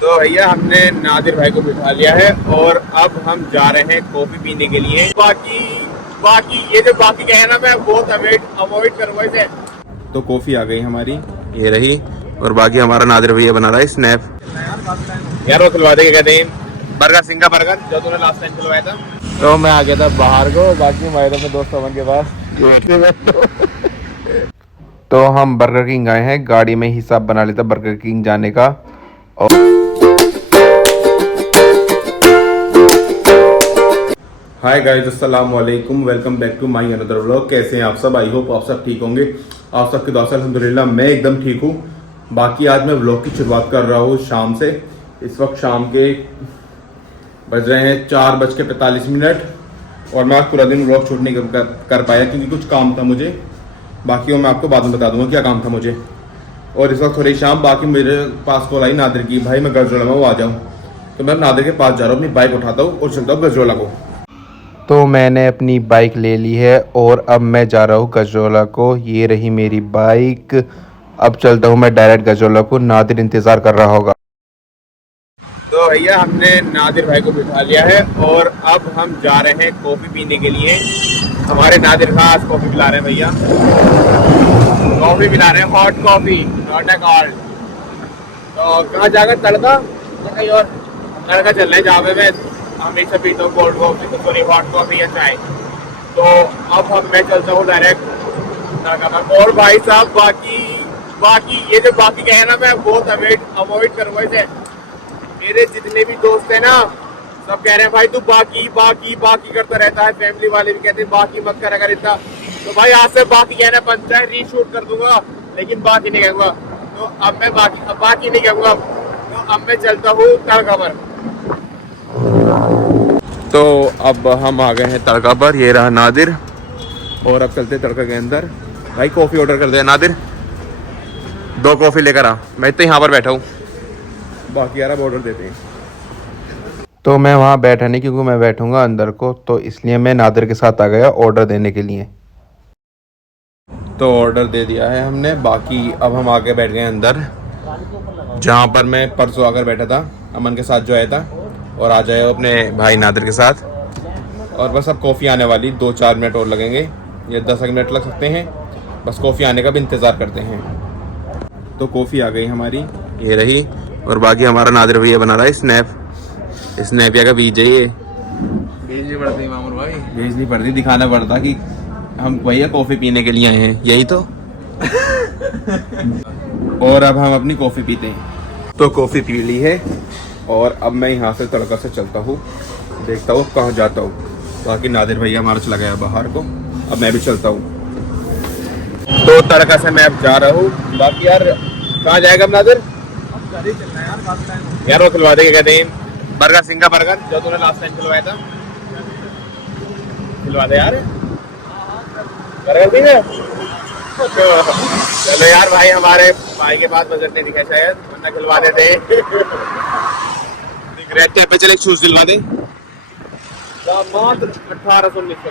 तो भैया हमने नादिर भाई को बिठा लिया है और अब हम जा रहे हैं कॉफी पीने के लिए। बाकी बाकी ये जो बाकी का है ना, मैं बहुत अवॉइड करूंगा इसे। तो कॉफी आ गई हमारी, ये रही। और बाकी हमारा नादिर भैया बना रहा है स्नैप। यार वो खुलवा देंगे, कहते हैं बर्गर सिंह का बर्गर जो तूने लास्ट टाइम खुलवाया था। तो मैं आ गया था बाहर को, बाकी मैं अपने दोस्त अमन के पास। तो हम बर्गर किंग आए हैं, गाड़ी में हिसाब बना लेता बर्गर किंग जाने का। और हाय गाइस, अस्सलाम वालेकुम, welcome back to my another vlog. कैसे हैं आप सब? आई होप आप सब ठीक होंगे। आप सबकी दुआ से अल्हम्दुलिल्लाह मैं एकदम ठीक हूँ। बाकी आज मैं व्लॉग की शुरुआत कर रहा हूँ शाम से। इस वक्त शाम के बज रहे हैं 4:45 और मैं आज पूरा दिन व्लॉग शूट नहीं कर पाया क्योंकि कुछ काम था मुझे। बाकी वो मैं आपको बाद में बता दूंगा क्या काम था मुझे। और इस वक्त थोड़ी शाम, बाकी मेरे पास कॉल आई नादिर की, भाई मैं गजरोला में आ जाऊँ। तो मैं नादिर के पास जा रहा हूँ, अपनी बाइक उठाता हूँ और चलता हूँ गजरोला को। तो मैंने अपनी बाइक ले ली है और अब मैं जा रहा हूँ गजरोला को। ये रही मेरी बाइक। अब चलता हूँ मैं डायरेक्ट गजरोला को। नादिर इंतज़ार कर रहा होगा। तो भैया हमने नादिर भाई को बिठा लिया है और अब हम जा रहे हैं कॉफ़ी पीने के लिए। हमारे नादिर खास कॉफ़ी पिला रहे हैं भैया, कॉफ़ी पिला रहे हैं, hot coffee, not a cold. तो कहाँ जाकर तड़का या कहीं और? तड़का चल रहे हैं जहाँ पे मैं हमेशा पीता हूँ कोल्ड कॉफ़ी, तो सॉरी हॉट कॉफ़ी या चाय। तो अब मैं चलता हूँ डायरेक्ट तड़का पर। और भाई साहब बाकी ये जो बाकी का है ना, मैं बहुत अवॉइड करूँगा इसे। मेरे जितने भी दोस्त हैं ना, सब कह रहे हैं भाई तू बाकी करता रहता है। फैमिली वाले भी कहते हैं बाकी मत कर अगर इतना। तो भाई आज से बाकी कहना बनता है, रीशूट कर दूंगा लेकिन बाकी नहीं कहूँगा। तो अब मैं बाकी नहीं कहूँगा। तो अब मैं चलता हूँ तड़का पर। तो अब हम आ गए हैं तड़का पर, ये रहा नादिर। और अब चलते तड़का के अंदर। भाई कॉफ़ी ऑर्डर कर दे नादिर, 2 कॉफ़ी लेकर आ। मैं तो यहाँ पर बैठा हूँ, बाकी यार अब ऑर्डर देते हैं। तो मैं वहाँ बैठा नहीं क्योंकि मैं बैठूंगा अंदर को, तो इसलिए मैं नादिर के साथ आ गया ऑर्डर देने के लिए। तो ऑर्डर दे दिया है हमने। बाकी अब हम आके बैठ गए अंदर, जहाँ पर मैं परसों आकर बैठा था अमन के साथ जो आया था। और आ जाए अपने भाई नादिर के साथ। और बस अब कॉफ़ी आने वाली, 2-4 मिनट और लगेंगे या 10 मिनट लग सकते हैं। बस कॉफ़ी आने का भी इंतज़ार करते हैं। तो कॉफ़ी आ गई हमारी, ये रही। और बाकी हमारा नादिर भैया बना रहा है स्नैप का बीज है ये। भेजनी पड़ती मामूर भाई, भेजनी पड़ती, दिखाना पड़ता कि हम भैया कॉफ़ी पीने के लिए आए हैं, यही तो। और अब हम अपनी कॉफ़ी पीते हैं। तो कॉफ़ी पी ली है और अब मैं यहाँ से तड़का से चलता हूँ, देखता हूँ कहाँ जाता हूँ। बाकी नादिर भैया हमारा चला गया बाहर को, अब मैं भी चलता हूँ। तो तड़का से मैं अब जा रहा हूँ। बाकी यार कहाँ जाएगा अब नादिर? यार वो खुलवा देंगे, कहते हैं बर्गर सिंह का बर्गर जो तूने लास्ट टाइम खुलवाया था। खुलवा दे यार, बर्गर सिंह है। चलो यार, भाई हमारे भाई के पास बजट नहीं दिखा शायद, वरना खुलवा देते। दिख रहे थे, चल एक शूज दिलवा दे। मात्र 1819 का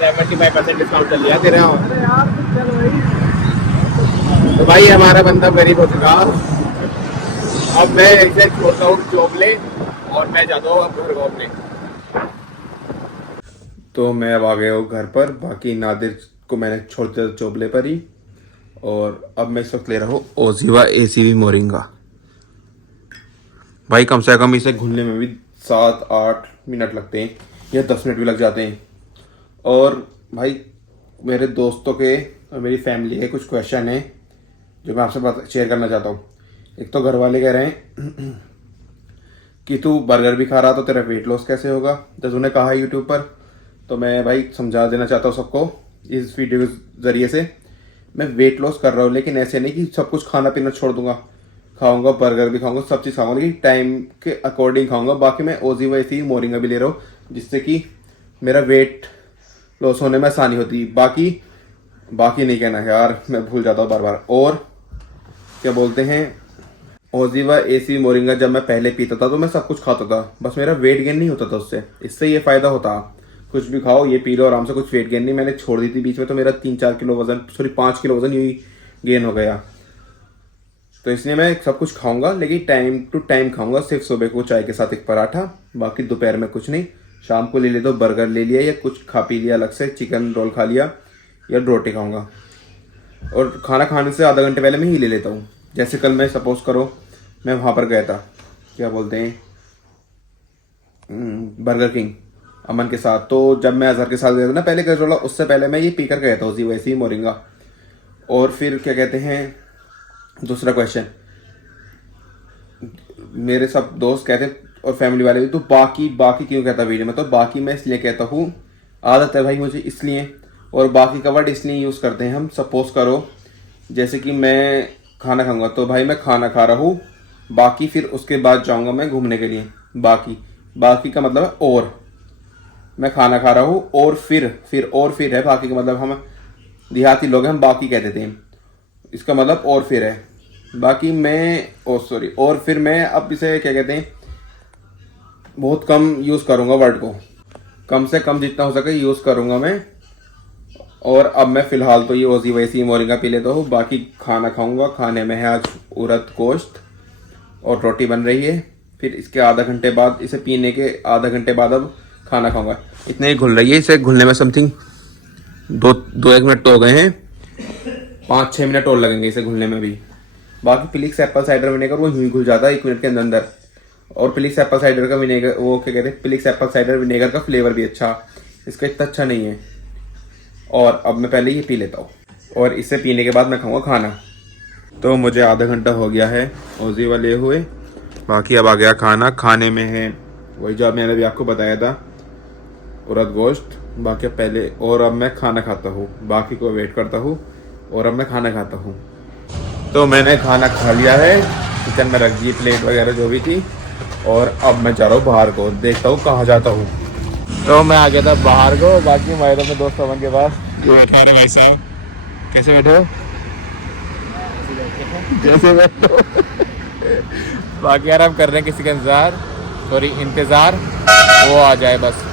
75% डिस्काउंट चल लिया तेरे यहाँ। तो भाई हमारा बंदा गरीब हो चुका। अब मैं इसे छोड़ता हूँ चोपले और मैं जाता हूँ अब घर को अपने। तो मैं अब आ गया हूँ घर पर। बाकी नादिर को मैंने छोड़ दिया चोपले पर ही। और अब मैं इस वक्त ले रहा हूँ ओजीवा एसीवी मोरिंगा। भाई कम से कम इसे घुलने में भी 7-8 मिनट लगते हैं या 10 मिनट भी लग जाते हैं। और भाई मेरे दोस्तों के और मेरी फैमिली के कुछ क्वेश्चन हैं जो मैं आपसे शेयर करना चाहता हूँ। एक तो घर वाले कह रहे हैं कि तू बर्गर भी खा रहा तो तेरा वेट लॉस कैसे होगा, जैसे उन्हें कहा है यूट्यूब पर। तो मैं भाई समझा देना चाहता हूँ सबको इस वीडियो के ज़रिए से। मैं वेट लॉस कर रहा हूँ, लेकिन ऐसे नहीं कि सब कुछ खाना पीना छोड़ दूंगा। खाऊंगा, बर्गर भी खाऊंगा, सब चीज़ खाऊंगा, लेकिन टाइम के अकॉर्डिंग खाऊंगा। बाकी मैं ओजीवा ऐसी मोरिंगा भी ले रहा हूँ जिससे कि मेरा वेट लॉस होने में आसानी होती है। बाकी नहीं कहना है यार, मैं भूल जाता हूँ बार बार। और क्या बोलते हैं, ओजीवा एसी मोरिंगा जब मैं पहले पीता था तो मैं सब कुछ खाता था, बस मेरा वेट गेन नहीं होता था उससे। इससे ये फ़ायदा होता, कुछ भी खाओ ये पी लो आराम से, कुछ वेट गेन नहीं। मैंने छोड़ दी थी बीच में, तो मेरा 3-4 किलो वजन, सॉरी 5 किलो वजन यूँ ही गेन हो गया। तो इसलिए मैं सब कुछ खाऊंगा, लेकिन टाइम टू टाइम खाऊंगा। सिर्फ सुबह को चाय के साथ एक पराठा, बाकी दोपहर में कुछ नहीं। शाम को ले तो बर्गर ले लिया या कुछ खा पी लिया अलग से, चिकन रोल खा लिया या रोटी खाऊंगा। और खाना खाने से आधा घंटे पहले मैं ही ले लेता हूँ। जैसे कल मैं सपोज करो मैं वहाँ पर गया था, क्या बोलते हैं, बर्गर किंग अमन के साथ। तो जब मैं अजहर के साथ गया था ना पहले गजरोला, उससे पहले मैं ये पी कर गया था उसी वैसे ही मोरिंगा। और फिर क्या कहते हैं, दूसरा क्वेश्चन, मेरे सब दोस्त कहते हैं और फैमिली वाले भी, तो बाकी बाकी क्यों कहता वीडियो में? तो बाकी मैं इसलिए कहता हूँ, आदत है भाई मुझे इसलिए। और बाकी का वर्ड इसलिए यूज़ करते हैं हम, सपोज करो जैसे कि मैं खाना खाऊंगा तो भाई मैं खाना खा रहा हूँ, बाकी फिर उसके बाद जाऊंगा मैं घूमने के लिए। बाकी बाकी का मतलब है और, मैं खाना खा रहा हूँ और फिर है। बाकी का मतलब हम देहाती लोग हैं, हम बाकी कह देते हैं, इसका मतलब और फिर है। बाकी मैं और फिर मैं अब इसे क्या कहते हैं, बहुत कम यूज़ करूँगा वर्ड को, कम से कम जितना हो सके यूज़ करूँगा मैं। और अब मैं फ़िलहाल तो ये ओजी वैसी मोरिंगा पी लेता हूँ। बाकी खाना खाऊँगा, खाने में है आज उड़द गोश्त और रोटी बन रही है। फिर इसके आधा घंटे बाद, इसे पीने के आधा घंटे बाद अब खाना खाऊँगा। इतने ही घुल रही है, इसे घुलने में समथिंग दो एक मिनट तो हो गए हैं, 5-6 मिनट और लगेंगे इसे घुलने में भी। बाकी प्लिक्स एप्पल साइडर विनेगर वो यूं ही घुल जाता है 1 मिनट के अंदर अंदर। और प्लिक्स एप्पल साइडर का विनेगर, वो क्या कहते हैं, प्लिक्स एप्पल साइडर विनेगर का फ्लेवर भी अच्छा, इसका इतना अच्छा नहीं है। और अब मैं पहले ये पी लेता हूँ और इससे पीने के बाद मैं खाऊंगा खाना। तो मुझे आधा घंटा हो गया है ओजी वाले हुए, बाकी अब आ गया खाना। खाने में है वही जो मैंने अभी आपको बताया था, उड़द गोश्त। बाकी पहले, और अब मैं खाना खाता हूँ, बाकी को वेट करता हूँ और अब मैं खाना खाता हूँ। तो मैंने खाना खा लिया है, किचन में रख दी प्लेट वगैरह जो भी थी, और अब मैं जा रहा हूँ बाहर को, देखता हूँ कहाँ जाता हूँ। तो मैं आ गया था बाहर को, बाकी मैं अपने दोस्त अमन के पास। ये बैठा रहे भाई साहब, कैसे बैठे हो? जैसे बैठे हो। बाकी यार हम कर रहे हैं किसी का इंतज़ार, वो आ जाए बस।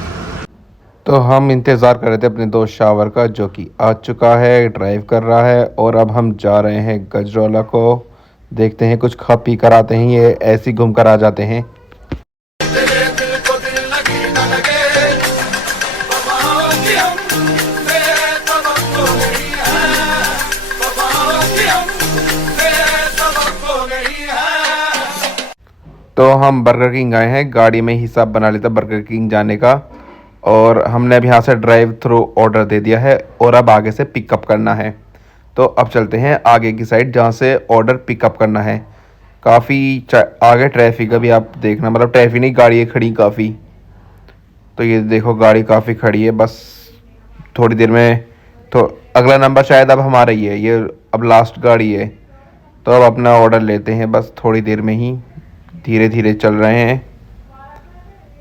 तो हम इंतज़ार कर रहे थे अपने दोस्त शावर का, जो कि आ चुका है, ड्राइव कर रहा है। और अब हम जा रहे हैं गजरौला को, देखते हैं कुछ खा पी कर आते हैं, ये ऐसे ही घूम कर आ जाते हैं। तो हम बर्गर किंग आए हैं, गाड़ी में हिसाब बना लेता बर्गर किंग जाने का। और हमने अभी यहाँ से ड्राइव थ्रू ऑर्डर दे दिया है और अब आगे से पिकअप करना है। तो अब चलते हैं आगे की साइड जहाँ से ऑर्डर पिकअप करना है। काफ़ी आगे ट्रैफिक अभी आप देखना, मतलब ट्रैफिक नहीं, गाड़ी खड़ी काफ़ी। तो ये देखो गाड़ी काफ़ी खड़ी है, बस थोड़ी देर में तो अगला नंबर शायद अब हमारा ही है, ये अब लास्ट गाड़ी है। तो अब अपना ऑर्डर लेते हैं, बस थोड़ी देर में ही, धीरे धीरे चल रहे हैं।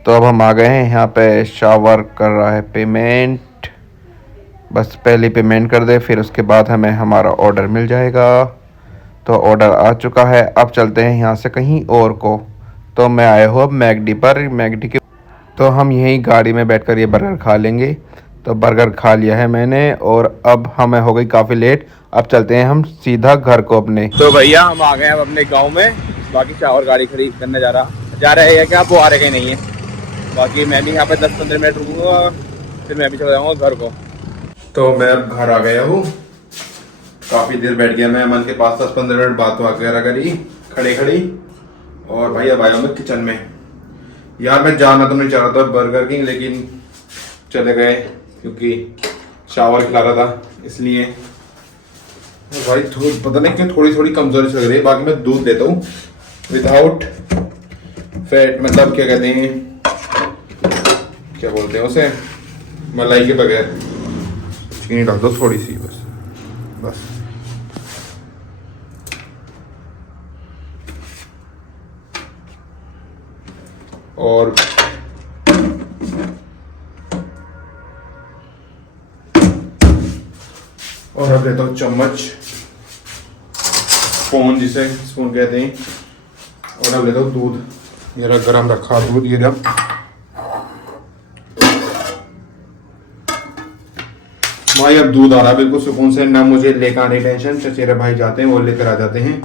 तो अब हम आ गए हैं यहाँ पे, शावर कर रहा है पेमेंट, बस पहले पेमेंट कर दे, फिर उसके बाद हमें हमारा ऑर्डर मिल जाएगा। तो ऑर्डर आ चुका है, अब चलते हैं यहाँ से कहीं और को। तो मैं आया हूँ अब मैकडी पर, मैकडी के तो हम यहीं गाड़ी में बैठकर ये बर्गर खा लेंगे। तो बर्गर खा लिया है मैंने और अब हमें हो गई काफ़ी लेट, अब चलते हैं हम सीधा घर को अपने। तो भैया हम आ गए अब अपने गाँव में, बाकी शावर गाड़ी खड़ी करने जा रहे हैं क्या, वो आ रहे नहीं है। बाकी मैं भी यहाँ पे 10-15 मिनट रुकूंगा, फिर मैं भी चला जाऊँगा घर को। तो मैं अब घर आ गया हूँ, काफ़ी देर बैठ गया मैं अमन के पास, 10-15 मिनट बात वगैरह करी खड़ी। और भाई अब आया मैं किचन में। यार मैं जाना तो नहीं चाह रहा था बर्गर किंग, लेकिन चले गए क्योंकि शावर खिला रहा था इसलिए। भाई पता नहीं क्यों थोड़ी कमजोरी लग रही है। बाकी मैं दूध देता हूँ विदाउट फैट, मतलब क्या कहते हैं, क्या बोलते हैं उसे, मलाई के बगैर। चीनी डाल दो थोड़ी सी बस। और अब लेता हूँ चम्मच, स्पून जिसे स्पून कहते हैं, और अब लेता हूँ दूध, मेरा गरम रखा दूध ये जब। भाई अब दूध आ रहा है बिल्कुल सुकून से, ना मुझे लेकर आने टेंशन, चचेरे भाई जाते हैं वो लेकर आ जाते हैं।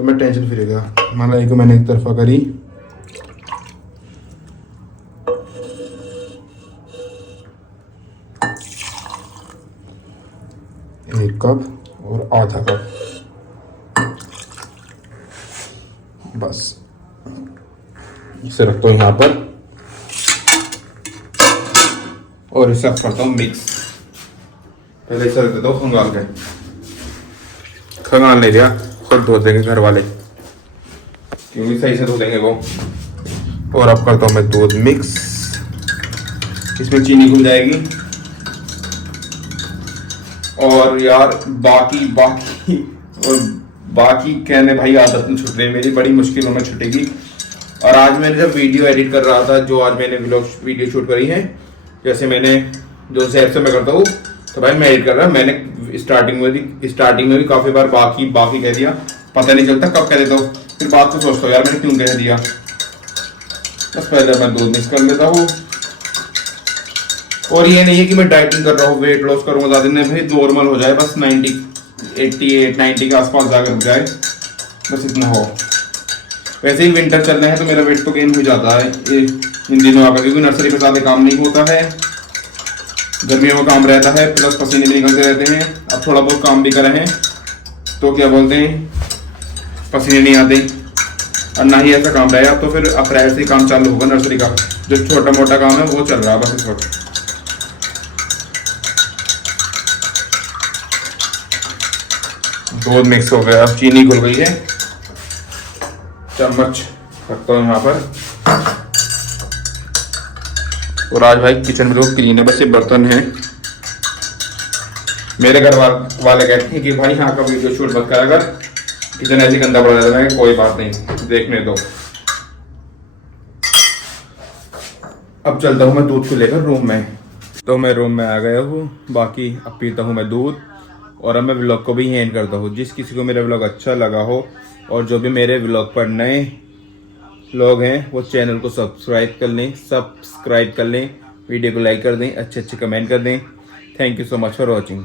तो मैं टेंशन फ्री हो गया। मलाई को मैंने एक तरफा करी, एक कप और आधा कप, बस इसे रखता हूँ यहाँ पर और इसे करता हूँ मिक्स। पहले इसे रख देता हूँ खंगाल के, खंगाल नहीं दिया खुद धो देंगे घर वाले क्योंकि सही से धो देंगे वो। और अब करता हूँ मैं दूध मिक्स, इसमें चीनी घुल जाएगी। और यार बाकी कहने भाई आदत नहीं छूट रही मेरी, बड़ी मुश्किलों में छूटेगी। और आज मैंने जब वीडियो एडिट कर रहा था, जो आज मैंने व्लॉग वीडियो शूट करी है, जैसे मैंने जो ऐप से मैं करता हूँ, तो भाई मैं एडिट कर रहा, मैंने स्टार्टिंग में भी काफी बार बाकी कह दिया, पता नहीं चलता कब कह देता हूँ, फिर बात को सोचता हूँ यार मैंने क्यों कह दिया। बस पहले मैं दूध मिक्स कर लेता हूँ। और ये नहीं है कि मैं डाइटिंग कर रहा हूँ, वेट लॉस करूँगा ज़्यादा नहीं भाई, नॉर्मल हो जाए बस 88-90 के आसपास जाकर हो जाए, बस इतना हो। वैसे ही विंटर चल रहे हैं तो मेरा वेट तो गेन हो जाता है इन दिनों आकर, क्योंकि नर्सरी पर ज़्यादा काम नहीं होता है, गर्मियों में काम रहता है, प्लस पसीने भी निकलते रहते हैं। अब थोड़ा बहुत काम भी करे हैं तो क्या बोलते हैं, पसीने नहीं आते, और ना ही ऐसा काम रहेगा। तो फिर अप्रैल से काम चालू होगा नर्सरी का, जो छोटा मोटा काम है वो चल रहा है बस इस वक्त। दूध मिक्स हो गया, चीनी घुल गई है, चम्मच रखता हूँ यहाँ पर। और आज भाई किचन में तो क्लीन है, बस ये बर्तन है। मेरे घर वाले कहते हैं कि भाई यहाँ का वीडियो शूट मत करा कर, किचन ऐसे गंदा पड़ा रहता है। कोई बात नहीं, देखने दो। अब चलता हूँ मैं दूध को लेकर रूम में। तो मैं रूम में आ गया हूँ, बाकी अब पीता हूँ मैं दूध। और अब मैं व्लॉग को भी एंड करता हूँ। जिस किसी को मेरा व्लॉग अच्छा लगा हो और जो भी मेरे व्लॉग पर नए लोग हैं वो चैनल को सब्सक्राइब कर लें, वीडियो को लाइक कर दें, अच्छे कमेंट कर दें। Thank you so much for watching.